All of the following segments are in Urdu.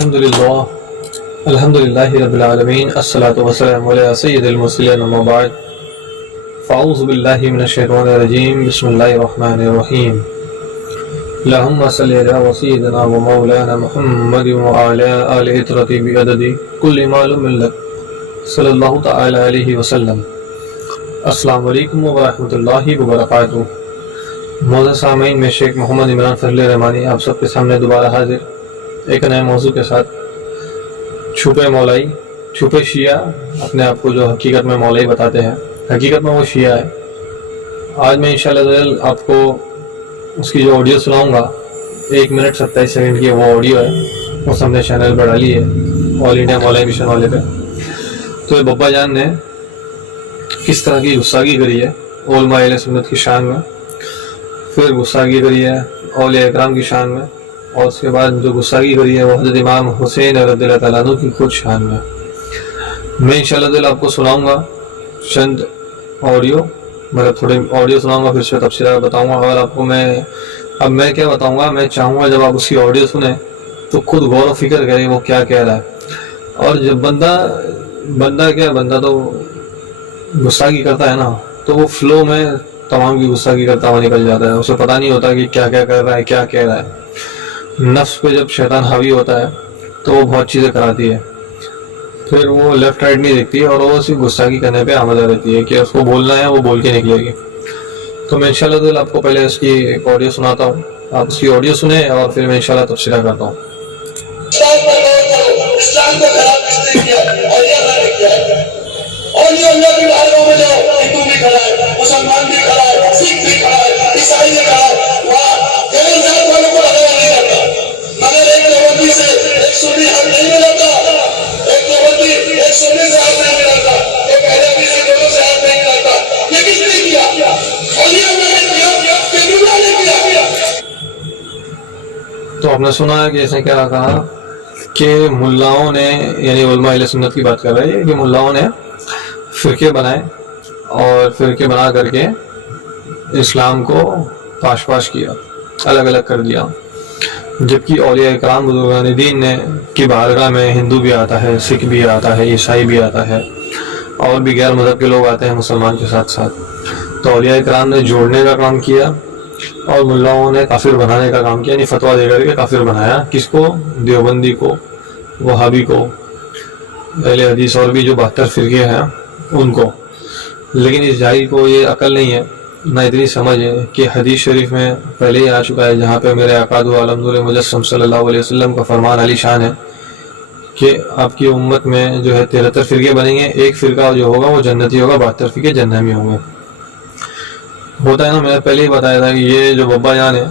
الحمدللہ رب العالمین الصلاۃ والسلام علی سید المرسلین اما بعد فاعوذ باللہ من الشیطان الرجیم بسم اللہ الرحمن الرحیم اللہم صلی علی سیدنا و مولانا محمد وعلی آلہ اطرتی بعدد کل معلوم لک صلی اللہ تعالی علیہ وسلم۔ السلام علیکم ورحمۃ اللہ وبرکاتہ۔ معزز سامعین، میں شیخ محمد عمران فضل رحمانی آپ سب کے سامنے دوبارہ حاضر ایک نئے موضوع کے ساتھ۔ چھپے مولائی، چھپے شیعہ اپنے آپ کو جو حقیقت میں مولائی بتاتے ہیں، حقیقت میں وہ شیعہ ہے۔ آج میں انشاءاللہ آپ کو اس کی جو آڈیو سناؤں گا، 1 منٹ 27 سیکنڈ کی وہ آڈیو ہے، وہ ہم نے چینل پر ڈالی ہے آل انڈیا مولائی مشن والے پہ۔ تو یہ بابا جان نے کس طرح کی گستاخی کری ہے علماء اہل سنت کی شان میں، پھر گستاخی کری ہے اولیاء اکرام کی شان میں، اور اس کے بعد جو گستاخی کری ہے وہ حضرت امام حسین رضی اللہ تعالیٰ عنہ کی خود شان میں۔ میں انشاءاللہ آپ کو سناؤں گا چند آڈیو، مطلب تھوڑے آڈیو سناؤں گا، پھر اس میں تفصیلات بتاؤں گا۔ اور آپ کو میں کیا بتاؤں گا، میں چاہوں گا جب آپ اس کی آڈیو سنیں تو خود غور و فکر کریں وہ کیا کہہ رہا ہے۔ اور جب بندہ تو گستاخی کرتا ہے نا، تو وہ فلو میں تمام کی گستاخی کرتا ہوا نکل جاتا ہے، اسے پتہ نہیں ہوتا کہ کیا کیا کر رہا ہے، کیا کہہ رہا ہے۔ نفس پہ جب شیطان حاوی ہوتا ہے تو وہ بہت چیزیں کراتی ہے، پھر وہ لیفٹ رائٹ نہیں دیکھتی اور وہ صرف گستاخی کرنے پہ آمادہ رہتی ہے کہ اس کو بولنا ہے وہ بول کے نکلے گی۔ تو میں انشاءاللہ آپ کو پہلے اس کی ایک آڈیو سناتا ہوں، آپ اس کی آڈیو سنیں اور پھر میں انشاءاللہ تفصیلہ کرتا ہوں۔ اسلام کو خراب کس نے کیا؟ اور یہ اللہ نے کیا ہے۔ اور یہ اللہ کی بارگاہ میں جاؤ، ہندو بھی کھڑا ہے، مسلمان بھی کھڑا ہے، سکھ بھی کھڑا ہے، عیسائی بھی کھڑا ہے، وہاں غیر ذات والوں کو لگایا نہیں جاتا۔ مگر ایک دیوبندی سے ایک سنی حق نہیں ملاتا، ایک دیوبندی ایک سنی سے حق نہیں ملاتا، ایک اہل حدیث سے دونوں سے حق نہیں ملاتا۔ یہ کس نے کیا؟ اور یہ اللہ نے کیا کہ اللہ نے کیا۔ تو آپ نے سنا ہے کہ اس نے کیا کہا کہ ملاؤں نے، یعنی علماء اہل سنت کی بات کر رہے ہیں کہ ملاؤں نے فرقے بنائے اور فرقے بنا کر کے اسلام کو پاش کیا، الگ الگ کر دیا، جبکہ اولیاء اکرام بزرگان دین نے کی بارگاہ میں ہندو بھی آتا ہے، سکھ بھی آتا ہے، عیسائی بھی آتا ہے، اور بھی غیر مذہب کے لوگ آتے ہیں مسلمان کے ساتھ ساتھ۔ تو اولیاء اکرام نے جوڑنے کا کام کیا اور ملاؤں نے کافر بنانے کا کام کیا، یعنی فتویٰ دے کر کے کافر بنایا۔ کس کو؟ دیوبندی کو، وہابی کو، اہل حدیث اور بھی جو 72 فرقے ہیں ان کو۔ لیکن اس جاہل کو یہ عقل نہیں ہے، نہ اتنی سمجھ ہے کہ حدیث شریف میں پہلے ہی آ چکا ہے، جہاں پہ میرے آقا دو عالم نور مجسم صلی اللہ علیہ وسلم کا فرمان علی شان ہے کہ آپ کی امت میں جو ہے 73 فرقے بنیں گے، ایک فرقہ جو ہوگا وہ جنتی ہوگا، 72 فرقے جہنمی ہوں گے۔ ہوتا ہے نا، میں نے پہلے ہی بتایا تھا کہ یہ جو بابا جان ہے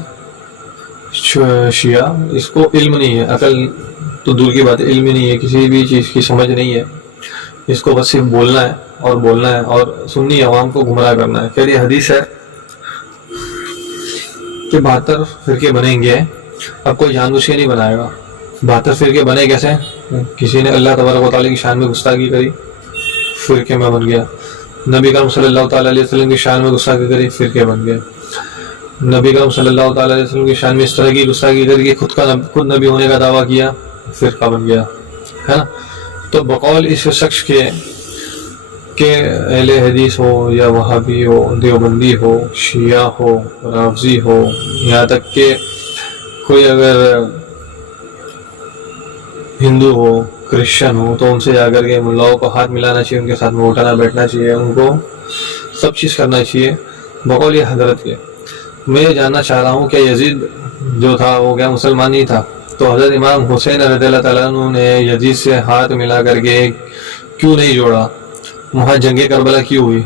شیعہ، اس کو علم نہیں ہے، عقل تو دور کی بات ہے، علم ہی نہیں ہے، کسی بھی چیز کی سمجھ نہیں ہے، اس کو بس صرف بولنا ہے اور سنی عوام کو گمراہ کرنا ہے۔ پھر یہ حدیث ہے کہ 72 فرقے بنیں گے، اب کوئی جان بوجھ کے نہیں بنائے گا۔ 72 فرقے بنے کیسے؟ کسی نے اللہ تبارک و تعالیٰ کی شان میں گستاخی کری، فرقے میں بن گیا۔ نبی کرم صلی اللہ تعالیٰ علیہ وسلم کی شان میں گستاخی کری، فرقے بن گئے۔ نبی کرم صلی اللہ تعالیٰ علیہ وسلم کی شان میں اس طرح کی گستاخی کری کہ خود نبی ہونے کا دعویٰ کیا، فرقہ بن گیا، ہے نا۔ تو بقول اس شخص کے کہ اہل حدیث ہو یا وہابی ہو، دیوبندی ہو، شیعہ ہو، رافضی ہو، یہاں تک کہ کوئی اگر ہندو ہو، کرسچن ہو، تو ان سے جا کر کے ملاؤں کو ہاتھ ملانا چاہیے، ان کے ساتھ میں اٹھانا بیٹھنا چاہیے، ان کو سب چیز کرنا چاہیے بقول یہ حضرت کے۔ میں یہ جاننا چاہ رہا ہوں کہ یزید جو تھا وہ کیا مسلمان نہیں تھا؟ تو حضرت امام حسین رضی اللہ تعالیٰ عنہ نے یزید سے ہاتھ ملا کر کے کیوں نہیں جوڑا؟ وہاں جنگ کربلا کیوں ہوئی؟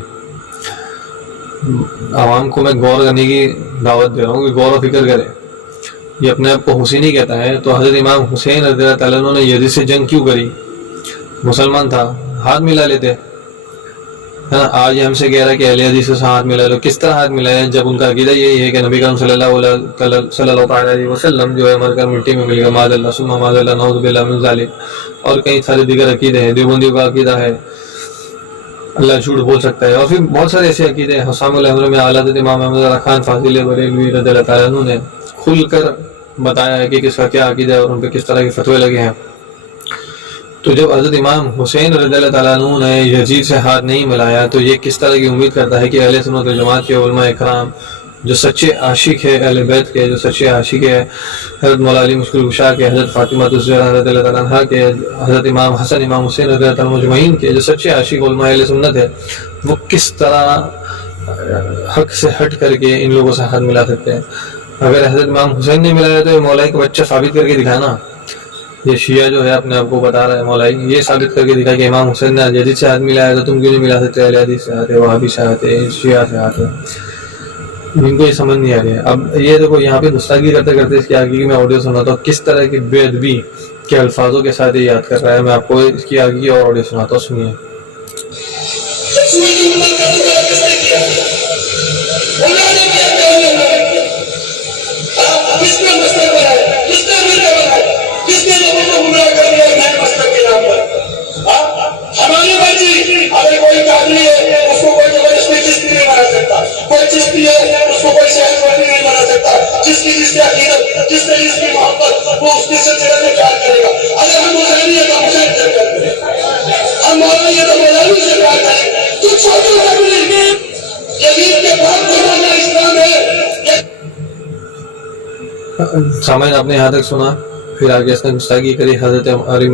عوام کو میں غور کرنے کی دعوت دے رہا ہوں کہ غور و فکر کرے۔ یہ اپنے آپ کو حسین ہی کہتا ہے، تو حضرت امام حسین رضی اللہ تعالیٰ عنہ نے یزید سے جنگ کیوں کری؟ مسلمان تھا، ہاتھ ملا لیتے، ہے نا۔ آج ہم سے کہہ رہا ہے کہ اہل حدیث سے ہاتھ ملا لو، کس طرح ہاتھ ملائے جب ان کا عقیدہ یہی ہے کہ نبی کرم صلی اللہ علیہ وسلم جو ہے مر کر مٹی میں مل گیا، معاذ اللہ ثم معاذ اللہ، نعوذ باللہ من ذالک۔ اور کئی سارے دیگر عقیدے ہیں، دیوبندیوں کا عقیدہ ہے اللہ جھوٹ بول سکتا ہے، اور پھر بہت سارے ایسے عقیدے ہیں۔ حسام الامر میں اعلیٰ حضرت امام احمد رضا خان فاضل بریلوی رضی اللہ تعالیٰ عنہ نے کھل کر بتایا ہے کہ کس کا کیا عقیدہ ہے اور ان پہ کس طرح کے فتوے لگے ہیں۔ تو جب حضرت امام حسین رضی اللہ تعالیٰ عنہ نے یزید سے ہاتھ نہیں ملایا تو یہ کس طرح کی امید کرتا ہے کہ اہل سنت والجماعت کے علماء اکرام جو سچے عاشق ہے اہل بیت کے، جو سچے عاشق ہے حضرت مولا علی مشکل کشا کے، حضرت فاطمہ الزہرا رضی اللہ تعالیٰ عنہ کے، حضرت امام حسن امام حسین رضی اللہ تعالیٰ مجمعین کے، جو سچے عاشق علماء اہل سنت ہے، وہ کس طرح حق سے ہٹ کر کے ان لوگوں سے ہاتھ ملا سکتے ہیں؟ اگر حضرت امام حسین نے ملایا تو یہ مولائی کا بچہ ثابت کر کے دکھانا. یہ شیعہ جو ہے اپنے آپ کو بتا رہا ہے مولائی، یہ ثابت کر کے دکھا کہ امام حسین نے یزید سے ہاتھ ملایا تو تم کیوں نہیں ملا سکتے؟ اہل حدیث سے آتے، وہابی سے آتے، شیعہ سے آتے. ان کو یہ سمجھ نہیں آ رہی ہے. اب یہ دیکھو یہاں پہ گستاخی کرتے کرتے اس کی آگے کی میں آڈیو سناتا ہوں کس طرح کی بے ادبی کے الفاظوں کے ساتھ یہ یاد کر رہا ہے. میں آپ کو اس کی آگے کی اور آڈیو سناتا ہوں، سنیے. ہماری مرضی، اگر کوئی قادری ہے اس کو کوئی زبردستی چشتی نہیں بنا سکتا، کوئی چشتی ہے اس کو کوئی شہر والی نہیں بنا سکتا. جس کی عقیدت، جس کی محبت، وہ اس کی سلسلے میں پیار کرے گا. اگر ہم حسینی ہے تو حسین سے پیار کریں، ہم مولوی ہے تو مولوی سے پیار کریں. تو چھوٹی قادری یزید کے باپ کو ماننا اسلام ہے. سامعین آپ نے یہاں تک سنا، پھر آگے اس نے گستاخی کری حضرت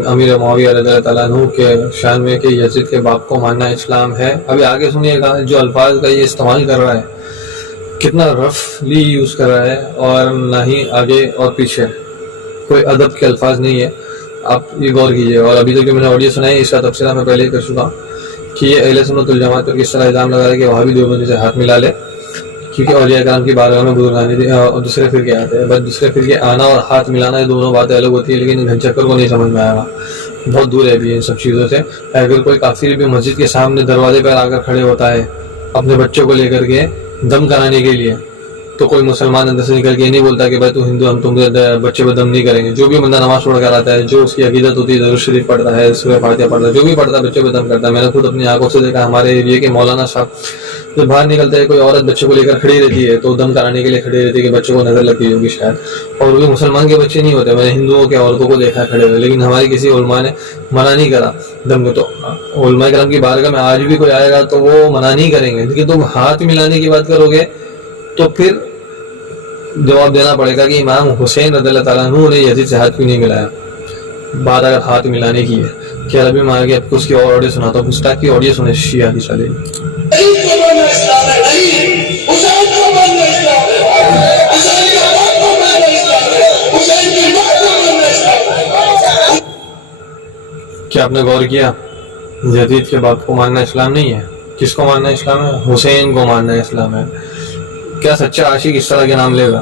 امیر معاویہ رضی اللہ تعالیٰ عنہ کے شان میں کہ یزید کے باپ کو ماننا اسلام ہے. ابھی آگے سنیے گا جو الفاظ کا یہ استعمال کر رہا ہے کتنا رفلی یوز کر رہا ہے، اور نہ ہی آگے اور پیچھے کوئی ادب کے الفاظ نہیں ہے. آپ یہ غور کیجیے. اور ابھی تک جو میں نے آڈیو سنائی اس کا تبصرہ میں پہلے ہی کر چکا ہوں کہ یہ اہل سنت والجماعت پر کس طرح الزام لگا ہے کہ وہابی دیوبندی سے ہاتھ ملا لے، کیونکہ اولیاء کرام کی بارگاہ میں بزرگان اور دوسرے فرقے آتے ہیں. بس دوسرے فرقے آنا اور ہاتھ ملانا یہ دونوں باتیں الگ ہوتی ہیں، لیکن گھن چکر کو نہیں سمجھ میں آئے گا، بہت دور ہے بھی ان سب چیزوں سے. اگر کوئی کافر بھی مسجد کے سامنے دروازے پر آ کر کھڑے ہوتا ہے اپنے بچوں کو لے کر کے دم کرانے کے لیے، تو کوئی مسلمان اندر سے نکل کے یہ نہیں بولتا کہ بھائی تو ہندو، ہم تم بچے پہ دم نہیں کریں گے. جو بھی بندہ نماز پڑھ کر آتا ہے، جو اس کی عقیدت ہوتی ہے، درود شریف پڑھتا ہے، سورہ فاتحہ پڑھتا ہے، جو بھی پڑھتا ہے بچوں پہ دم کرتا ہے. میں نے خود اپنی آنکھوں سے دیکھا ہمارے ایریے کے مولانا صاحب جب باہر نکلتے ہیں کوئی عورت بچے کو لے کر کھڑی رہتی ہے تو دم کرانے کے لیے کھڑی رہتی ہے کہ بچوں کو نظر لگ گئی ہوگی شاید. اور وہ مسلمان کے بچے نہیں ہوتے، میں نے ہندوؤں کے عورتوں کو دیکھا کھڑے ہوئے، لیکن ہماری کسی علماء نے منع نہیں کرا دم کو. تو علماء کرام کی بارگاہ میں آج بھی کوئی آئے گا تو وہ منع نہیں کریں گے، لیکن تم ہاتھ ملانے کی بات کرو گے تو پھر جواب دینا پڑے گا کہ امام حسین رضی اللہ تعالیٰ عنہ نے یزید سے ہاتھ کیوں نہیں ملایا. بات اگر ہاتھ ملانے کی ہے کہ عربی میں آگے آپ کو اس کی اور آڈیو سناتا ہوں. گستاخ کی آڈیو سنے شیعہ کی چلے. کیا آپ نے غور کیا؟ یزید کے باپ کو ماننا اسلام نہیں ہے. کس کو ماننا اسلام ہے؟ حسین کو ماننا اسلام ہے. کیا سچا عاشق اس طرح کے نام لے گا؟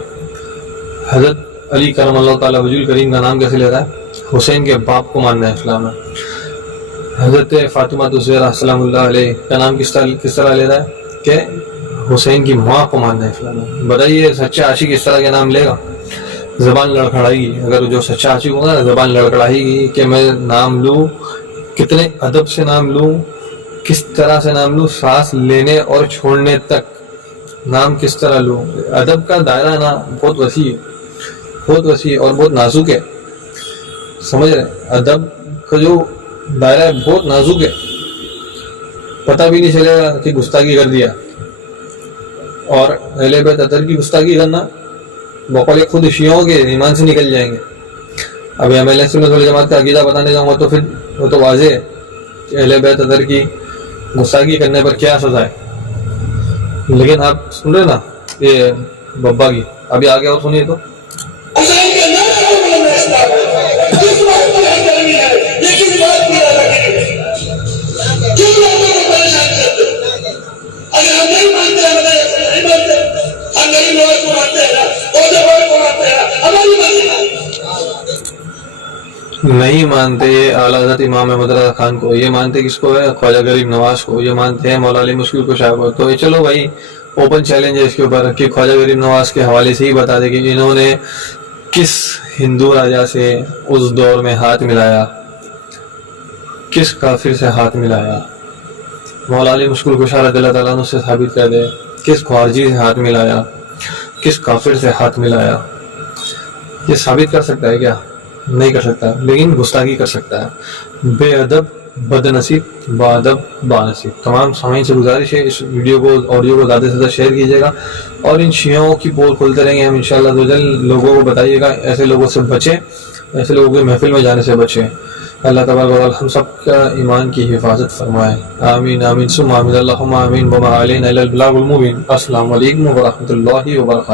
حضرت علی کرم اللہ تعالیٰ وجہ الکریم کا نام کیسے لے رہا ہے؟ حسین کے باپ کو ماننا اسلام ہے. حضرت فاطمہ الزہرا سلام اللہ علیہ کا نام کس طرح لے رہا ہے کہ حسین کی ماں کو ماننا اسلام ہے. بتائیے سچا عاشق اس طرح کے نام لے گا؟ زبان لڑکھڑائے گی. اگر جو سچا عاشق ہوگا نا زبان لڑکھڑائے گی کہ میں نام لوں، کتنے ادب سے نام لوں، کس طرح سے نام لوں، سانس لینے اور چھوڑنے تک نام کس طرح لوں. ادب کا دائرہ نا بہت وسیع اور بہت نازک ہے. سمجھ رہے؟ ادب کا جو دائرہ ہے بہت نازک ہے. پتہ بھی نہیں چلے گا کہ گستاخی کر دیا. اور اہل بیت اطہر کی گستاخی کرنا بقول خود شیعوں کے ایمان سے نکل جائیں گے. ابھی ہم اہل سنت والجماعت کا عقیدہ بتانے جاؤں گا تو پھر وہ تو واضح ہے کہ اہل بیت اطہر کی گستاخی کرنے پر کیا سزا ہے. لیکن آپ سن رہے نا یہ ببا کی، ابھی آگے اور سنیے تو. نہیں مانتے اعلیٰ حضرت امام احمد رضا خان کو. یہ مانتے کس کو ہے؟ خواجہ غریب نواز کو. یہ مانتے ہیں مولا علی مشکل کشا کو. تو چلو بھائی اوپن چیلنج ہے اس کے اوپر کہ خواجہ غریب نواز کے حوالے سے ہی بتا دے کہ انہوں نے کس ہندو راجا سے اس دور میں ہاتھ ملایا، کس کافر سے ہاتھ ملایا. مولا علی مشکل کشا رضی اللہ تعالیٰ عنہ سے ثابت کر دے کس خارجی سے ہاتھ ملایا، کس کافر سے ہاتھ ملایا. یہ ثابت کر سکتا ہے کیا؟ نہیں کر سکتا لیکن گستاخی کر سکتا ہے. بے ادب بد نصیب، با ادب با نصیب. تمام سامعین سے گزارش ہے اس ویڈیو کو، آڈیو کو زیادہ سے زیادہ شیئر کیجیے گا، اور ان شیعوں کی پول کھولتے رہیں گے ہم انشاءاللہ. لوگوں کو بتائیے گا ایسے لوگوں سے بچیں، ایسے لوگوں کے محفل میں جانے سے بچیں. اللہ تبارک و تعالی ہم سب کا ایمان کی حفاظت فرمائے. آمین آمین ثم آمین. اللہم آمین وما علینا الا البلاغ المبین. السلام علیکم ورحمۃ اللہ وبرکاتہ.